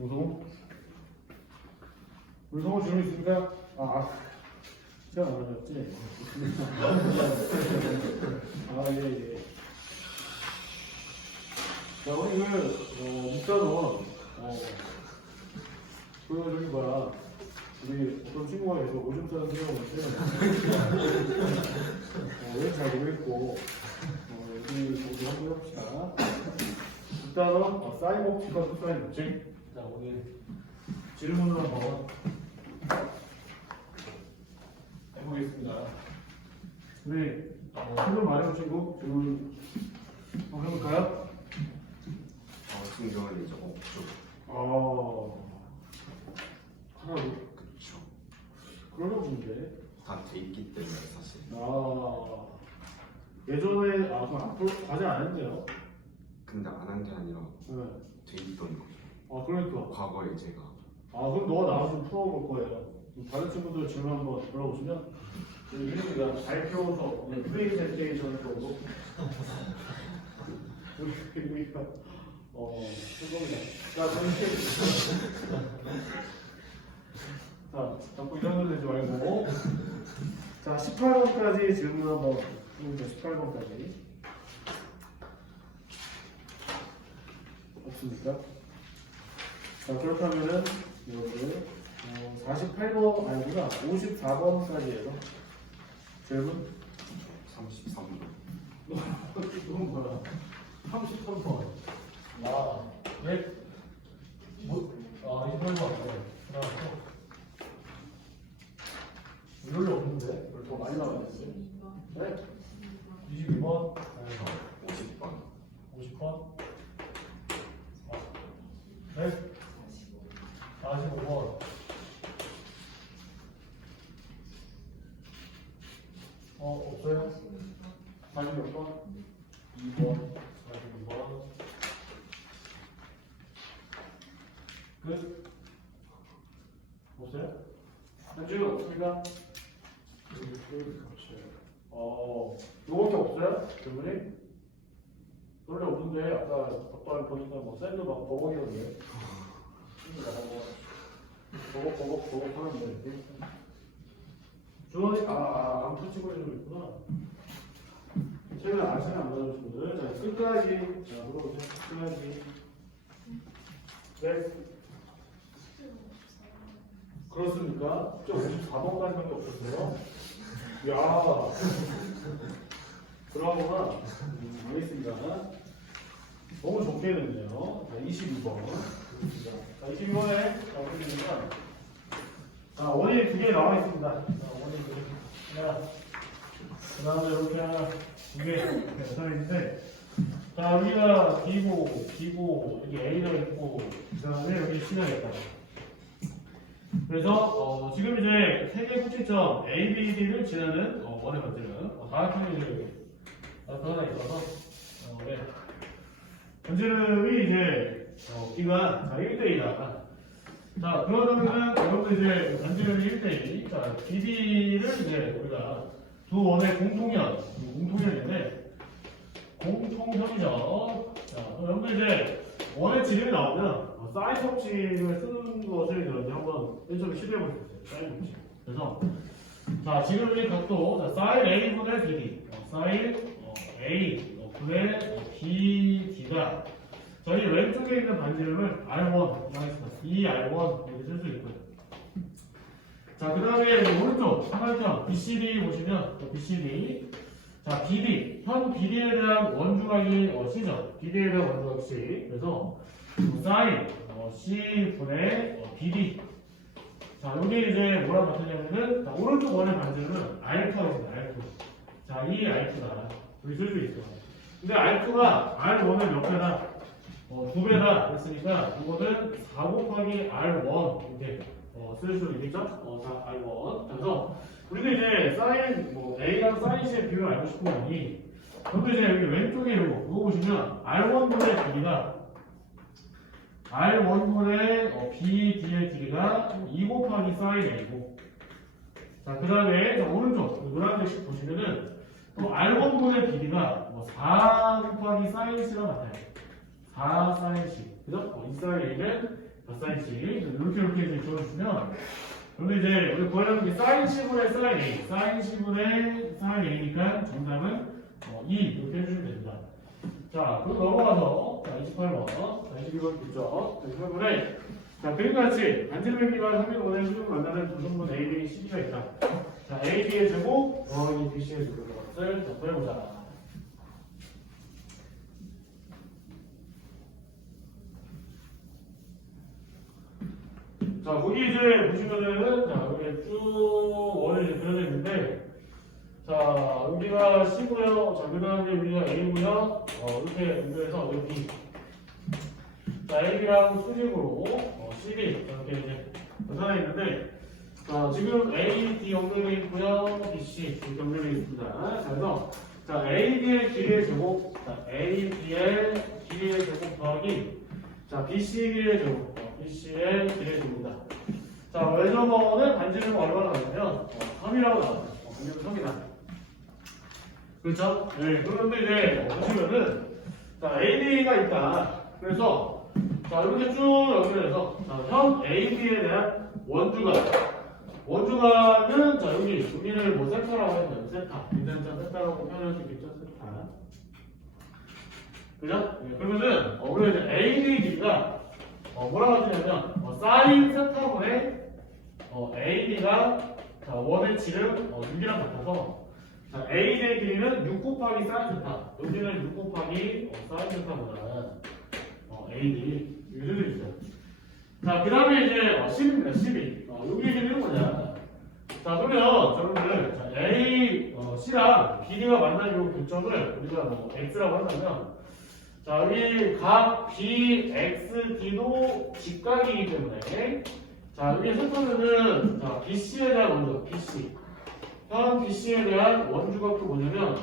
우성호? 우성호 질문 있습니까? 아, 아. 제가 안 하셨지? 아, 예, 예. 자, 우리 그, 어, 묵사는, 어, 그, 저기 뭐야. 우리 어떤 친구가 계속 오줌 싸는 생각을 어, 왜잘 모르겠고, 어, 여기 공부 한번 해봅시다. 일단은, 어, 사이버 치과 수사의 특징. 자, 우리 질문을 한번 해보겠습니다. 우리, 어, 질문 친구 질문 한번 해볼까요? 같은 경우는 이제 없죠. 어, 하나도 그렇죠. 그러나 본데. 다 돼 있기 때문에 사실. 아, 예전에, 아, 그럼 앞으로 과제 안 했네요. 근데 안 한 게 아니라 네. 돼 있던 거죠. 아, 그러니까. 과거에 제가 아, 그럼 너가 나와서 좀 풀어볼 거예요. 다른 친구들 질문 한번 들어보시면, 유리가 잘 배워서 오늘 프레젠테이션을 보고, 우리, 우리가, 어, 성공이다. 자, 저희, 자, 자꾸 이런 거 되지 말고, 자, 18번까지 질문 한번 해보죠, 18번까지. 없습니까? 자, 그렇다면은, 이거를, 어, 48번, 아니구나, 54번까지예요. 질문? 33번. 이건 뭐야? 33번. 아, 네? 뭐, 아, 28번. 네. 하나, 이럴 리 없는데? 더 많이 나왔는데? 네? 22번? 50번. 50번? 네? 45번. 어, 없어요? 46번? 2번? 42번? 끝? 없어요? 없습니까? 어, 요거밖에 없어요? 질문이? 원래 없는데 아까 아빠 보니까 뭐 샌드 막 버벅이던데. 버벅 버벅 버벅 하는데 주원이 아안 붙이고 있는 거 있구나. 최근에 아시는 안 받으신 분들. 자 끝까지. 자 물어보세요. 끝까지. 네 그렇습니까? 저 54번까지밖에 없었어요? 야. 그러구나 음, 알겠습니다. 너무 좋게 됐네요. 자 22번. 자 22번에 자 보시면 자 원이 두개 나와 있습니다. 자 원이 두개. 하나 그 다음에 이렇게 하나 두개 이렇게 써있는데 자 여기가 B고 B고 여기 A가 있고 그 다음에 여기 C가 있다 그래서 어, 지금 이제 세개 꼭지점 A, B, D를 지나는 어, 원의 번지는 어, 다각형이 하나 있어서 어, 네. 번지름이 이제 어, B가 자 1대2다. 자 그러면은 여러분들 이제 번지름이 1대2. 자 BD를 이제 우리가 두 원의 공통연 공통연인데 공통점이죠. 자 여러분들 이제 원의 지름이 나오면 어, 사인 법칙을 쓰는 것을 이제 한번 연습을 시도해 볼 수 있어요. 사인 법칙. 그래서 자 지금 이 각도 자, 사인 A 분의 BD 어, 사인 어, A 어, 분의 어, BD가 저희 왼쪽에 있는 반지름을 R1 하겠습니다. 이 R1 이렇게 쓸 수 있고요. 자, 그 다음에 오른쪽 삼각형 BCD 보시면 또 BCD 자, BD 현 BD에 대한 원주각이 어, C죠. BD에 대한 원주각 C. 그래서 사인 어, C 분의 어, BD 자, 여기 이제 뭐랑 같으냐면은 자, 오른쪽 원의 반지름은 R2가 있습니다. R2. 자, 이 R2다. 여기 쓸 수 있어. 근데 R2가 R1을 몇 배다? 어, 두 배다 했으니까 이거는 4 곱하기 R1 이렇게 어, 쓸 수 있겠죠? 어, 자, R1. 그래서 우리는 이제 사인 뭐 A랑 사인 C의 비율을 알고 싶은 거니 근데 이제 여기 왼쪽에 이거 보시면 R1분의 길이가 R1분의 어, BD의 길이가 2 곱하기 사인 A고 자, 그 다음에 오른쪽 노란색 보시면은 또 R1분의 길이가 뭐4 곱하기 사인 C가 같아요. 4 사인 C. 그죠? 어, 이 사인 A는 사인씩 이렇게 이렇게 이제 적어주시면 그런데 이제 우리 구하려는 게 사인 시분의 사인 A 사인 시분의 사인 A니까 정답은 어, 2 이렇게 해주시면 됩니다 자 그리고 넘어가서 자 28번. 자 22번 겠죠 자 28번에 자 그림같이 반지름의 기반 305의 수직을 만나는 두 성분 A, B, C, D가 있다. 자 A, B의 제곱 더하기 B, C의 제곱 것을 자 구해보자. 자, 거기 이제 보시면은, 자, 여기 쭉 원을 그려져 있는데, 자, 여기가 C고요. 자, 그 다음에 우리가 A고요. 어, 이렇게 연결해서 여기. 자, AB랑 수직으로, 어, CB. 이렇게 이제 나타나 있는데, 자, 지금 A, D 연결돼 있고요. BC 이렇게 연결돼 있습니다. 자, 그래서, 자, AB의 길이의 제곱, 자, AB의 길이의 제곱 더하기, 자, BC의 제곱, 어, BC의 길이의 제곱이다. 자, 외저번은 반지름 얼마나 나오냐면, 어, 3이라고 나와요. 어, 반지름 3이다. 그렇죠? 네, 그런데 이제 어, 보시면은, 자, AB가 있다. 그래서, 자, 이렇게 쭉 연결해서, 자, 현 AB에 대한 원주가, 원주가는, 자, 여기, 여기를 뭐 세타라고 했나요? 세타. 괜찮죠? 세타라고 표현할 수 있겠죠? 세타. 그죠? 네, 그러면은, 어, 우리가 이제 길이가, 어, 뭐라고 하냐면, 어, 사인 세타분의, 어, AD가, 자, 원의 지름, 어, 6이랑 같아서, 자, AD의 길이는 6 곱하기 사인 세타. 여기는 6 곱하기, 어, 사인 세타보다, 어, 되어 있어요. 자, 그 다음에 이제, 어, 10입니다, 12. 어, 여기 길이는 뭐냐. 자, 그러면, 여러분들, 자, A, 어, C랑 길이가 만나는 이 교점을 우리가 뭐, X라고 한다면, 자, 여기 각 BXD도 직각이기 때문에 자, 여기 세터는 자, BC에 대한 원주, BC. 현 BC에 대한 원주가 또 뭐냐면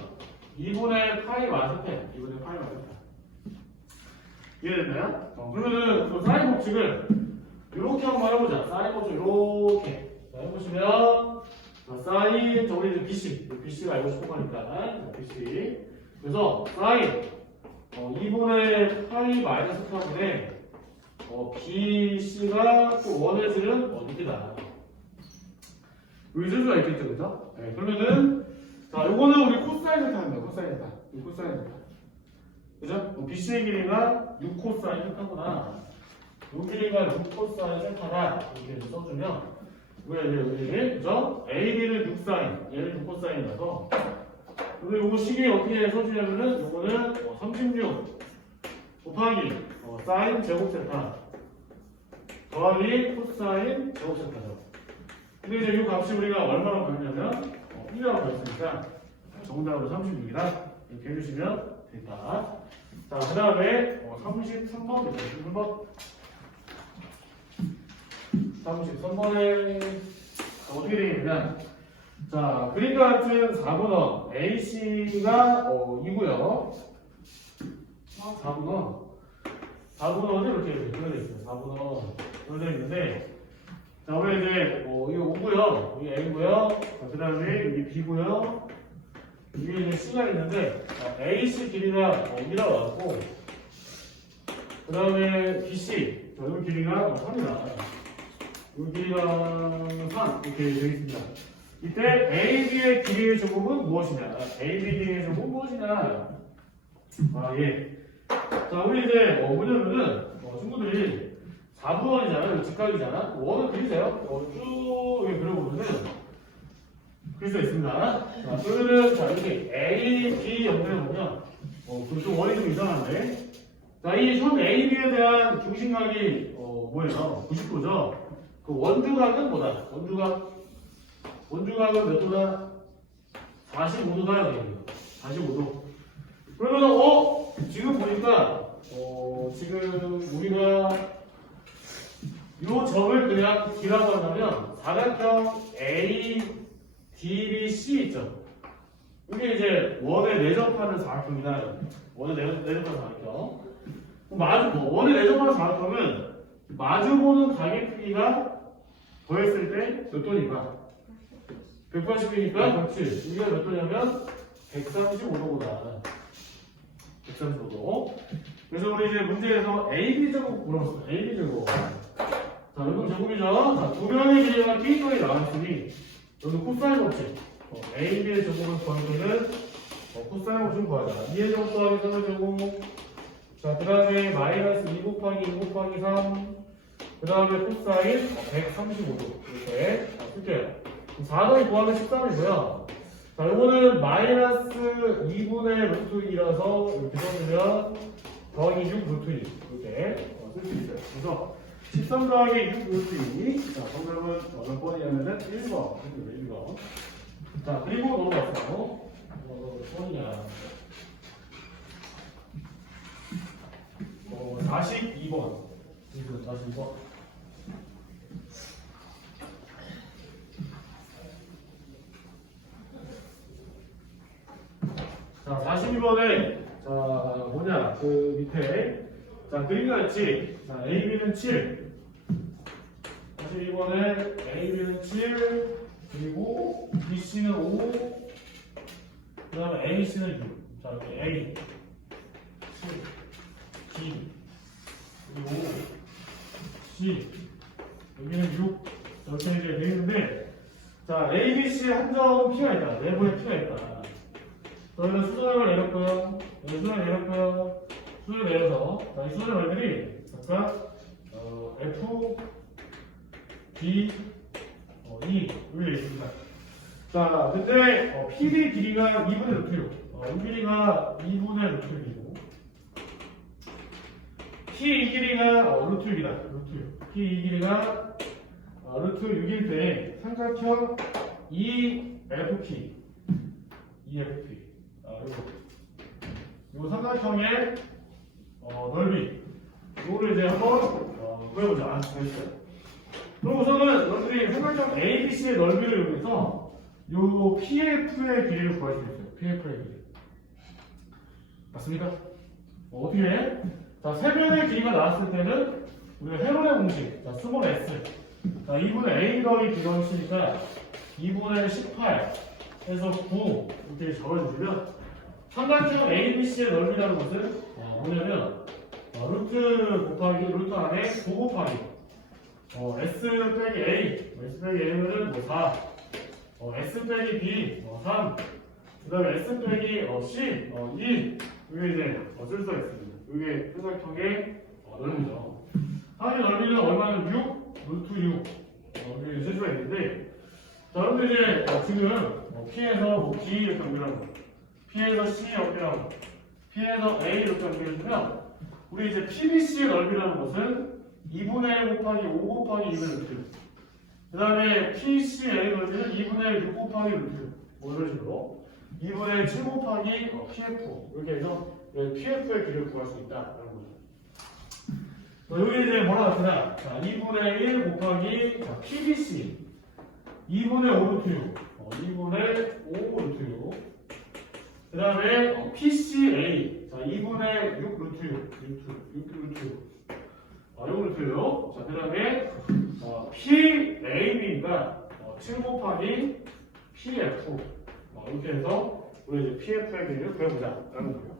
2분의 파이 마스테 2분의 파이 마스테 이해됐나요? 어, 그러면은 그 사인 법칙을 이렇게 한번 해보자. 사인 법칙 이렇게. 자, 해보시면 자, 사인 저기 이제 BC BC가 알고 싶은 거니까. 자, BC 그래서 사인. 어, 2분의 파이 마이너스 4분의 어, BC가 또 어, 6이다. 의질수가 있겠죠, 그죠? 네, 그러면은, 자, 요거는 우리 코사인 세타 합니다, 코사인 세타. 이 코사인 세타. 그죠? 어, BC의 길이가 6 코사인 세타구나. 요 길이가 6 코사인 세타다. 이렇게 써주면, 우리가 이제 여기, 그죠? AB는 6 사인, 얘는 6 코사인이라서, 그리고 요거 식이 어떻게 써주냐면은 요거는 어, 36 곱하기 어, 사인 제곱 세타 더하기 코사인 제곱 세타죠. 근데 이제 이 값이 우리가 얼마로 구했냐면 어, 1이라고 구했으니까 정답으로 36이다 이렇게 해주시면 된다. 자, 그 다음에 어, 33번, 33번 33번에 어떻게 되냐면 자, 그림과 같은 4번원 AC가 어, 이고요. 4번원 4번원이 이렇게 그려져 있어요. 4번원 그려져 있는데 자, 우리 이제 5고요. 여기 A고요. 그 다음에 여기 B고요. 여기 이제 C가 있는데 어, AC 길이가 어, 1이라고 나왔고 그 다음에 BC 자, 여기 길이가 3이다. 여기 길이가 3 이렇게 되어 있습니다. 이때 AB의 길이의 제곱은 무엇이냐? AB 길이의 제곱은 무엇이냐? 아, 예. 자, 우리 이제, 어, 뭐냐면은, 어, 친구들이 4분원이잖아요. 직각이잖아. 원을 그리세요. 어, 쭉, 이렇게 그려보면은, 그릴 수 있습니다. 자, 그러면은, 자, 여기 A, B 연결해 보면, 어, 그좀 원이 좀 이상한데. 자, 이 선 AB에 대한 중심각이, 어, 뭐예요? 90도죠? 그 원주각은 뭐다? 원주각. 원주각은 몇 도다? 45도다 여기요. 45도. 점을 그냥 D라고 한다면 사각형 A, D, B, C 있죠. 이게 이제 원에 내접하는 사각형이다. 원에 내- 내접하는 사각형. 마주 뭐 원에 내접하는 사각형은 마주보는 각의 크기가 더했을 때 몇 도니까? 180이니까 그렇지. 이게 몇 도냐면 135도보다 135도. 그래서 우리 이제 문제에서 AB 제곱 물어봤어요. AB 제곱. 두 변의 길이가 T선이 나왔으니 여기 코사인 법칙 어, A, B의 제곱을 구하는 어, 코사인 법칙 구하자. 2의 제곱 더하기 3의 제곱 자, 그 다음에 마이너스 2 곱하기 2 곱하기 3 그 다음에 코사인 135도. 이렇게 자, 쓸게요. 4더하기 구하면 13이고요. 자, 이거는 마이너스 2분의 루트 2라서 이렇게 써주면 더하기 6 루트 2 이렇게 어, 쓸수 있어요. 그래서 13 더하기 6 루트 2 자, 정답은 몇 번이냐면은 1번. 1번. 자, 그리고 넘어갔어요. 어, 몇 번이냐 어, 42번. 42번. 자, 42번에 자, 뭐냐? 그 밑에 자, 그림과 같이 자, AB는 7 42번에 AB는 7 그리고 BC는 5 그 다음에 AC는 6 자, 이렇게 A 7 B 그리고 5 C 여기는 6 이렇게 이제 되어 있는데 자, A, B, C에 한점 P가 있다. 내부에 P가 있다. 저희는 수정을 내렸고요. 여기 수정을 내렸고요. 수정을 내려서 자, 이 수정 말들이 각각 어, F, B, 어, E 여기 있습니다. 자, 근데 어, PD 길이가 2분의 루트 6. 어, 이 길이가 2분의 루트 6이고 P 이 길이가 어, 루트 6이다. 루트 6. P 이 길이가 어, 루트 6일 때 삼각형 EFP EFP 아, 요거 요 삼각형의 어, 넓이. 요거를 이제 한번 어, 구해보자 됐어요. 그럼 우선은 여러분들이 삼각형 ABC의 넓이를 이용해서 요 PF의 길이를 구할 수 있어요. PF의 길이. 맞습니까? 어, 어떻게 해? 자, 세변의 길이가 나왔을 때는 우리가 헤론의 공식 자, 스몰 s. 자, 2분의 a 더하기 b 더하시니까 2분의 18 해서 9 이렇게 적어주시면 삼각형 ABC의 넓이라는 것은 어, 뭐냐면 어, 루트 곱하기 루트 안에 9 곱하기. 어, S 빼기 A S 빼기 A는 뭐 4, 어, S 빼기 B 어, 3, 그 다음에 S 빼기 어, C 어, 2 이게 이제 어, 쓸 수가 있습니다. 이게 삼각형의 어, 넓이죠. 하의 넓이는 얼마는 6 루트 6 어, 이게 쓸 수가 있는데 자, 그런데 이제 어, 지금 어, P에서 뭐 B 이렇게 연결하고 P에서 C 연결하고 P에서 A 이렇게 연결해주면 우리 이제 PBC의 넓이라는 것은 2분의 1 곱하기 5 곱하기 2분의 루트 그 다음에 PC의 넓이는 2분의 1 6 곱하기 루트 뭐 이런 식으로? 2분의 1 7 곱하기 어, PF 이렇게 해서 PF의 길이를 구할 수 있다 라는 거죠. 자, 여기 이제 뭐라 나타나? 자, 2분의 1 곱하기 자, PBC 2분의 5 루트 6 어, 2분의 5 루트 6 그 다음에 어, PCA 자, 2분의 6 루트 6 루트 6 루트. 6 어, 6 루트 6 자, 그 다음에 어, PAB니까 어, 7 곱하기 PF 어, 이렇게 해서 우리 이제 PF의 길이를 구해보자. 라는 거예요.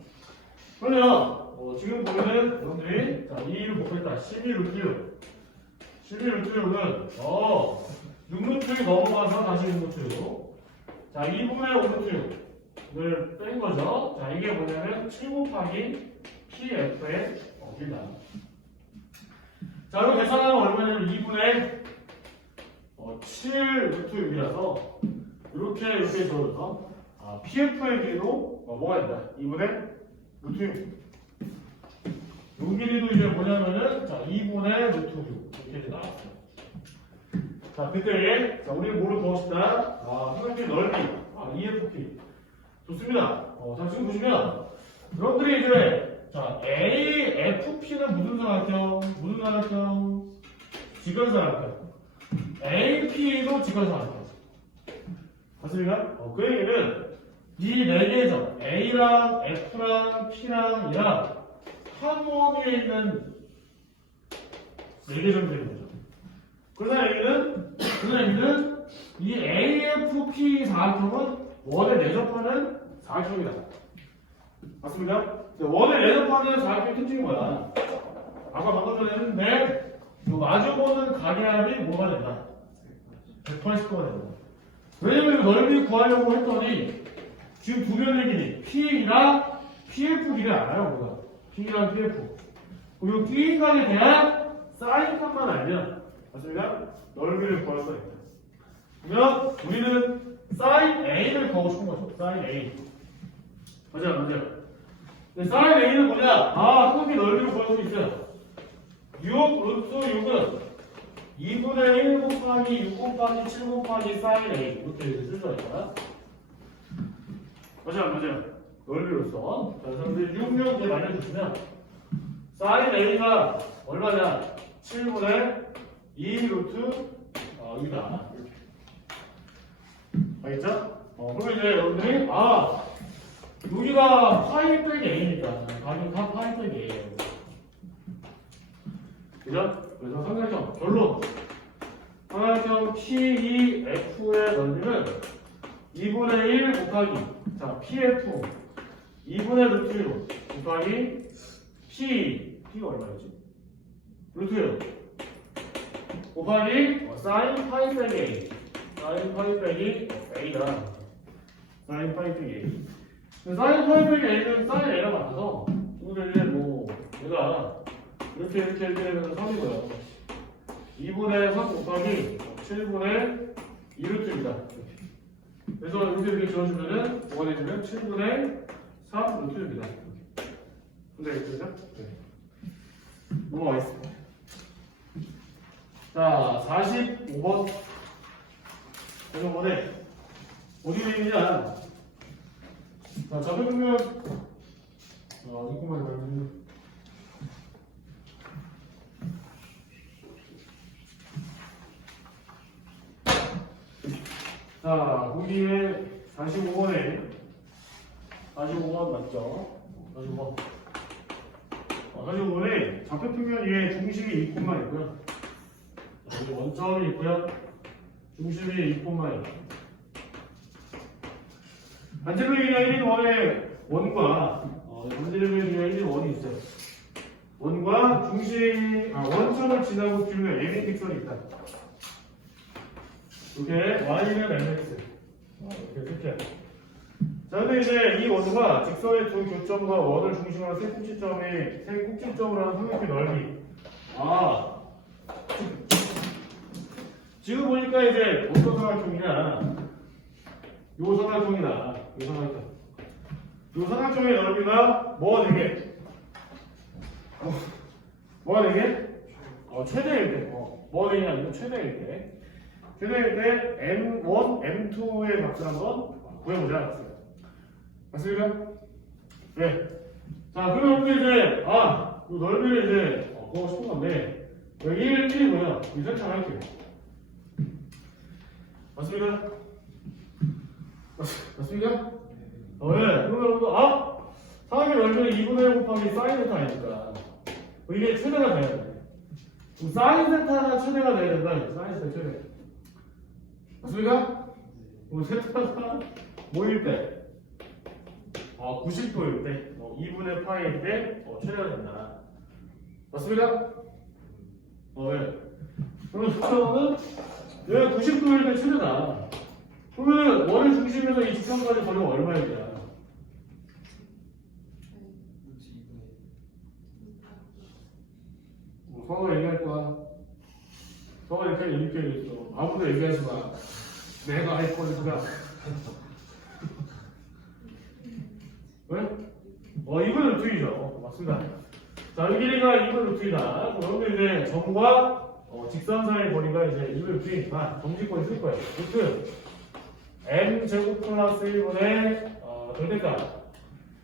그러면 어, 지금 보면은 여러분들이 자, 2를 곱했다. 12 루트. 6 12 루트 6은 어, 6 루트 넘어가서 다시 6 루트. 자 2분의 5 루트. 6을 뺀 거죠 자 이게 뭐냐면 7 곱하기 PF의 어, 길다 자 이거 계산하면 얼마냐면 2분의 어, 7 루트 6이라서 이렇게 이렇게 적어서 아, PF의 길이도 어, 뭐가 된다 2분의 루트 6 요 길이도 이제 뭐냐면은 자 2분의 루트 6 이렇게 나왔어요 자, 그때, 자, 우리는 뭐를 구합시다? 아, 삼각형의 넓이. 아, EFP. 좋습니다. 어, 자, 지금 보시면, 여러분들이 이제, 자, AFP는 무슨 삼각형? 무슨 삼각형? 직관삼각형. AP도 직관삼각형. 맞습니까? 어, 그 얘기는, 이 네 개점, A랑 F랑 P랑 이랑 한 모음에 있는 네 개 점이 되는 거죠. 그래서 얘기는 그래서 얘기는 이 AFP 사각형은 원에 내접하는 사각형이다. 맞습니까? 원에 내접하는 사각형 특징이 뭐야? 아까 방금 전에 했는데 이 마주보는 가계압이 뭐가 된다? 180도가 된다. 왜냐면 넓이 구하려고 했더니 지금 두 변의 길이 P이랑 PF 길이 알아요, 우리가. P랑 PF. 그리고 P각에 대한 사인 값만 알면 맞습니다. 넓이를 구할 수가 있다. 그러면 우리는 사인 A를 구하고 싶은 거죠. 사인 A. 맞아요, 맞아요. 근데 사인 A는 뭐냐? 아, 흡이 넓이를 구할 수 있어요. 6 루트 6은 2분의 1 곱하기 6 곱하기 7 곱하기 사인 A 이렇게 쓸 수가 있다. 맞아요, 맞아요. 넓이로서. 자, 그런데 6, 6 이렇게 말해주시면 사인 A가 얼마냐? 7분의 2 루트 어, 여기다. 이렇게. 알겠죠? 어, 그러면 이제 여러분들이 아 여기가 파이 빼기 A니까 가격 다 파이 빼기 A예요. 그죠? 그래서 삼각형 결론. 삼각형 PEF의 넓이는 2분의 1 곱하기 자 PF 2분의 루트 6 곱하기 P. P가 얼마였지? 루트 6 곱하기 어, 사인 파이 빼기 A. 사인 파이 빼기 A다. 사인 파이 빼기 A 사인 빼기 A는 사인 A랑 같아서 오늘 이제 뭐 얘가 이렇게 이렇게 이렇게 되면 3이고요. 2분의 3 곱하기 7분의 2루트입니다. 그래서 이렇게 이렇게 지워주면은 뭐가 되냐면 7분의 3 루트입니다. 근데 그죠? 네. 넘어가겠습니다. 자 45번. 그래서 뭐네? 어디 있느냐 자 적용면 아 이거만 걸면 자, 거기에 45번에 45번 맞죠? 45번. 어, 45번에 좌표평면 위에 중심이 2콤마 있고요. 원점이 있고요. 중심이 2콤마 있고요. 반지름이가 1인 원의 원과 어, 반지름이가 1인 원이 있어요. 원과 중심, 아, 원점을 지나고 길면 M의 직선이 있다. 이게 y는 mx 어, 이렇게 이렇게 자 근데 이제 이 원과 직선의 두 교점과 원을 중심으로 세 꼭지점이 세 꼭지점으로 하는 삼각형 넓이. 아. 지금 보니까 이제 어떤 삼각형이냐 요 삼각형이다 요 삼각형 요 삼각형의 넓이가 뭐가 되게 어, 뭐가 되게 어 최대일 때 어, 뭐가 되냐 이거 최대일 때 최대일 때 M1, M2의 값을 한번 구해보자. 맞습니까? 네. 자, 그러면 이제, 아, 이 넓이를 이제, 어, 구하고 싶은 건데, 여기 1, 1이고요. 이 설정할게요. 맞습니까? 맞, 맞습니까? 어, 네. 그러면 여러분, 아! 사각의 넓이는 2분의 1 곱하기 사인 세타 아닙니까? 이게 최대가 돼야 돼. 그럼 사인 세타가 최대가 돼야 된다. 사인 세타 최대. 맞습니까? 뭐 세타가 뭐일 때? 어, 90도일 때, 어, 2분의 파일 때 어, 최대가 된다. 맞습니까? 어, 왜? 그럼 수평은 얘가 90도일 때 최대다. 그러면 원의 중심에서 이 직선까지 거리가 얼마일 때야? 뭐 서로 얘기할 거야. 서로 이렇게 이렇게 있어. 아무도 얘기하지 마. 내가 할 거니까. 왜? 어, 2분 루트이죠. 맞습니다. 자, 이 길이가 2분 루트이다. 그러면 이제 점과 어, 직선 사이의 거리가 이제 2분 루트이니까 정직권이 쓸 거예요. 루트 m 제곱 플러스 1분의 어, 절대값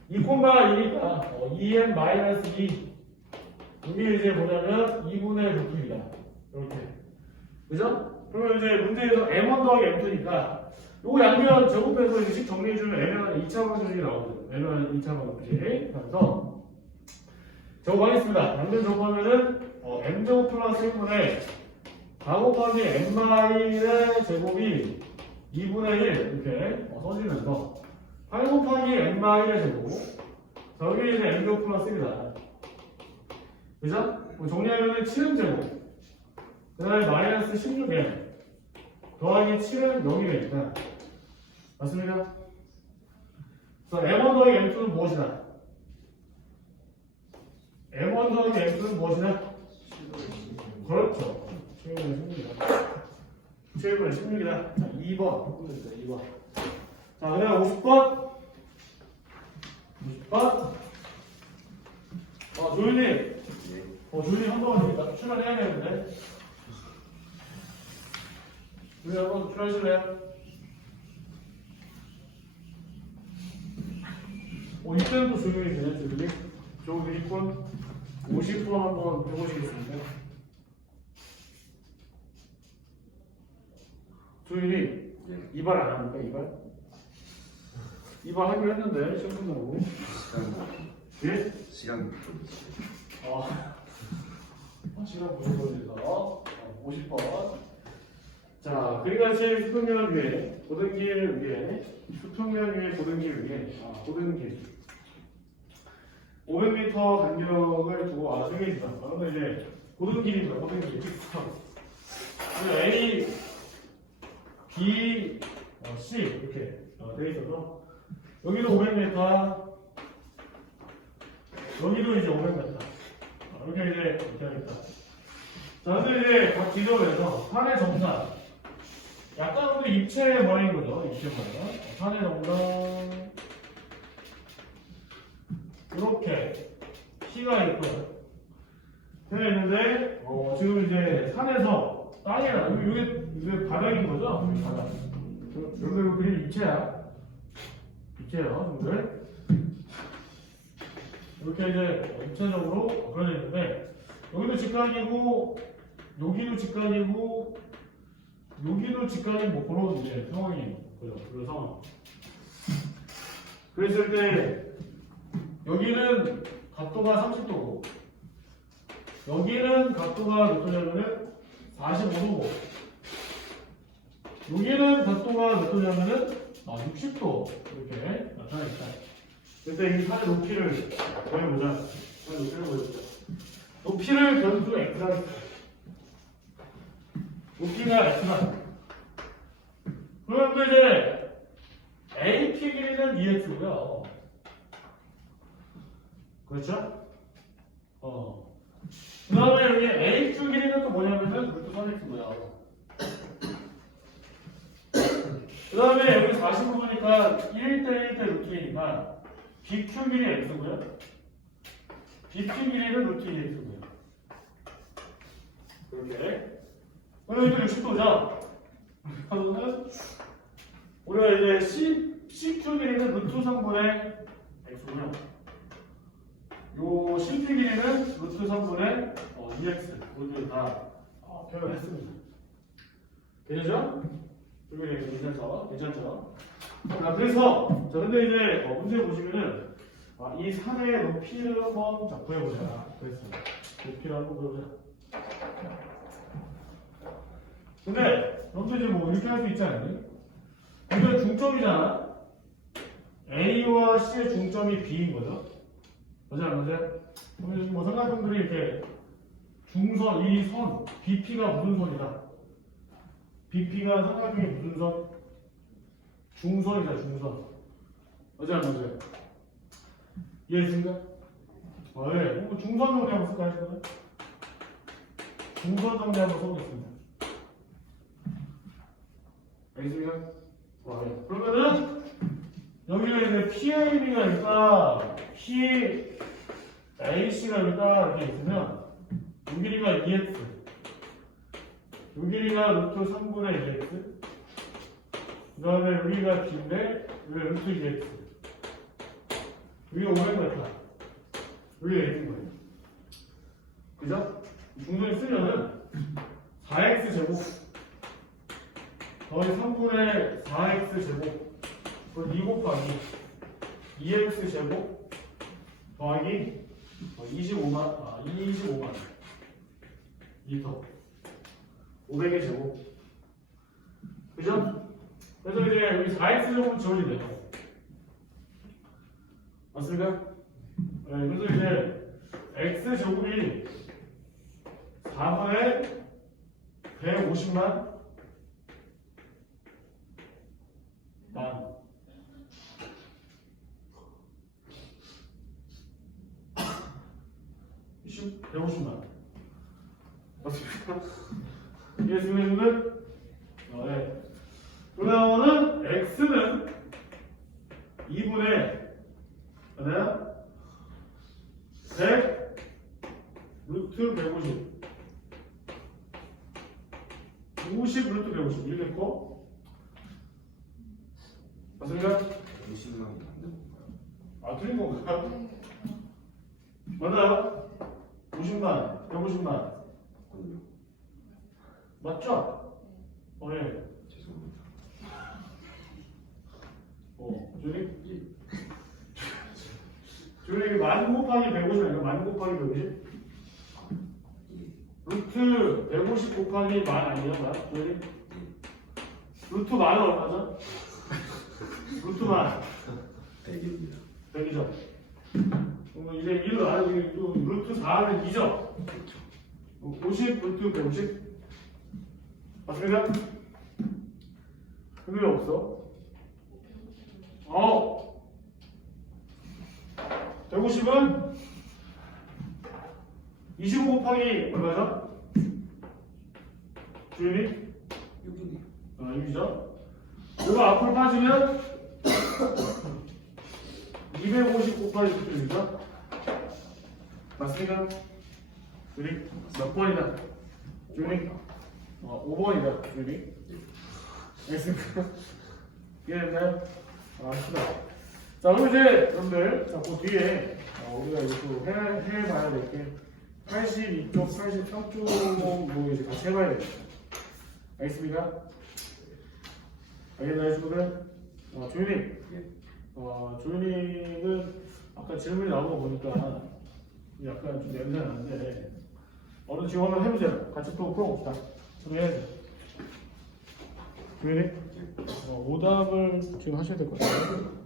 2콤마 2니까 어, 2m 마이너스 2 이게 이제 뭐냐면 2분의 루트입니다. 이렇게. 그죠? 그러면 이제 문제에서 m1 더하기 m2니까 요거 양면 제곱해서 이제 식 정리해주면 m은 2차원 정리 나오거든요. m은 2차원 정리. 그래서 제곱하겠습니다. 양면 제곱하면은 어, m제곱 플러스 1분의 4 곱하기 m마이의 제곱이 2분의 1 이렇게 어, 써지면서 8 곱하기 m마이의 제곱 자, 여기 이제 m제곱 플러스 1이다. 그죠? 뭐 정리하면은 7m제곱 그 다음에 마이너스 16n 더하기 7은 0이 되니까 맞습니까? 그래서 m1 더하기 m2는 무엇이다? m1 더하기 m2는 무엇이다? 그렇죠. 7분의 16이다. 7분의 16이다. 자, 2번. 2번. 자, 그 다음 50번. 50번. 어, 조윤님. 예. 어, 조윤님 한번 나 출연해야 되는데. 조윤님 한번 출연하실래요? 어, 이때는 또 조용히 되네. 조윤님 1분. 50분 한번 해보시겠습니다. 조윤님, 예. 이발 안 합니까, 이발? 이발 하기로 했는데, 시험 끝나고. 예? 시간 좀. 아, 아, 시간 거에서 50번. 자, 제 수평면 위에 고등길 위에 수평면 위에 고등길 위에 아, 고등길 500m 간격을 두고 아. 아, 근데 이제 고등길입니다. 고등길. 그래서 A, B, 어, C 이렇게 어, 돼 있어서 여기도 500m, 여기도 이제 500m. 아, 이렇게 이제 이렇게 하겠다. 자, 근데 이제 각 지점에서 산의 정상. 약간 근데 입체 모양인 거죠. 입체 모양. 산의 정상. 이렇게 키가 있거든. 되어 있는데, 어, 지금 이제 산에서 여기, 여기, 이게 바닥인 거죠? 바닥. 여기, 여기 그림 입체야. 입체예요, 친구들. 이렇게 이제 입체적으로 그려져 있는데, 여기도 직각이고, 여기도 직각이고, 여기도 직각이 뭐 그런 이제 상황이에요. 그죠? 그런 상황. 그랬을 때, 여기는 각도가 30도고, 여기는 각도가 몇 도냐면은 45도고, 여기는 각도가 몇 도냐면은 아, 60도 이렇게 나타나 있다. 그래서 이 산의 높이를 보여보자. 산의 높이를 보여보자. 높이를 변수 x라. 높이가 x다. 그럼 이제 AP 길이는 2x고요. 그렇죠? 어. 그 다음에 여기 AQ 길이는 또 뭐냐면은 루트 3x고요. 그 다음에 여기 40을 보니까 1대 1대 루트이니까 BQ 길이 x고요. BQ 길이는 루트 2x고요. 이렇게. 그럼 이거 60도죠? 그러면 우리가 이제 C, CQ 길이는 루트 3분의 x고요. 요 CP 길이는 루트 3분의 어, 2x. 이렇게 다 어, 표현했습니다. 되죠? 여기 괜찮죠? 괜찮죠? 자, 그래서, 자, 근데 이제 어, 문제 보시면은, 아, 이 산의 높이를 한번 자, 구해보자. 그랬습니다. 높이를 한번 구해보자. 근데, 여기서 이제 뭐 이렇게 할 수 있지 않니? 이건 중점이잖아. A와 C의 중점이 B인 거죠. 맞아요, 안 맞아요? 그럼 뭐 삼각형들이 이렇게 중선, 이 선, BP가 무슨 선이다? BP가 삼각형의 무슨 선? 중선이다, 중선. 맞아요, 안 맞아요? 이해했습니까? 아, 예. 뭐 중선 정리 한번 쓸까 하시거든? 중선 정리 한번 써보겠습니다. 알겠습니까? 아, 예. 그러면은, 여기가 이제 PAB가 있다, PAC가 있다, 이렇게 있으면, 요 길이가 2x, 요 길이가 루트 3분의 2x, 그 다음에 B인데, 여기 루트 2x, 여기 500m, 여기 A인 거예요. 그죠? 중선이 쓰면은, 4x 제곱, 더하기 3분의 4x 제곱, 그럼 2 곱하기 2x 제곱 더하기 25만, 아, 25만 미터 500의 제곱 그죠? 그래서 이제 여기 4x 제곱 지워지네요 맞습니까? 네, 그래서 이제 x 제곱이 4분의 150만 만 10, 150만 맞습니까? 이해했으면 분들? 어, 네. 또 나오는 x는 2분의 하나 100 루트 150 50 루트 150 이렇게 했고 맞습니까? 50만이 맞는 건가요? 아 틀린 건가요? 맞아요? 50만 150만 아니요. 맞죠? 어, 예. 죄송합니다. 어, 조리? 예. 조리 만 곱하기 150 아니야? 만 곱하기 150? 예. 루트 150 곱하기 만 아니야? 만? 조리? 루트 만은 얼마죠? 루트 만 100입니다. 100이죠? 그럼 이제 1을 알고 또 루트 4는 2죠? 그렇죠. 50 루트 150? 맞습니까? 왜 없어? 어! 150은 25 곱하기 얼마죠? 주인이? 6이네요. 아, 6이죠? 이거 앞으로 빠지면 250 곱하기 9입니다. 맞습니까? 주인이? 몇 번이다? 주인이? 어, 5번이다. 주인이? 알겠습니까? 이해됐나요? 아, 시다 자, 그럼 이제, 여러분들, 자, 그 뒤에, 어, 우리가 이제 또 해, 해봐야 될 게, 82쪽, 83쪽, 뭐, 이제 같이 해봐야 돼요. 알겠습니까? 알겠나요, 친구들? 어, 조윤이. 예. 어, 조윤이는 아까 질문이 나온 거 보니까 약간 좀 냄새가 나는데, 어느 지금 한번 해보세요. 같이 또 풀어봅시다. 우리 해야죠. 조윤이? 어, 오답을 지금 하셔야 될 것 같아요.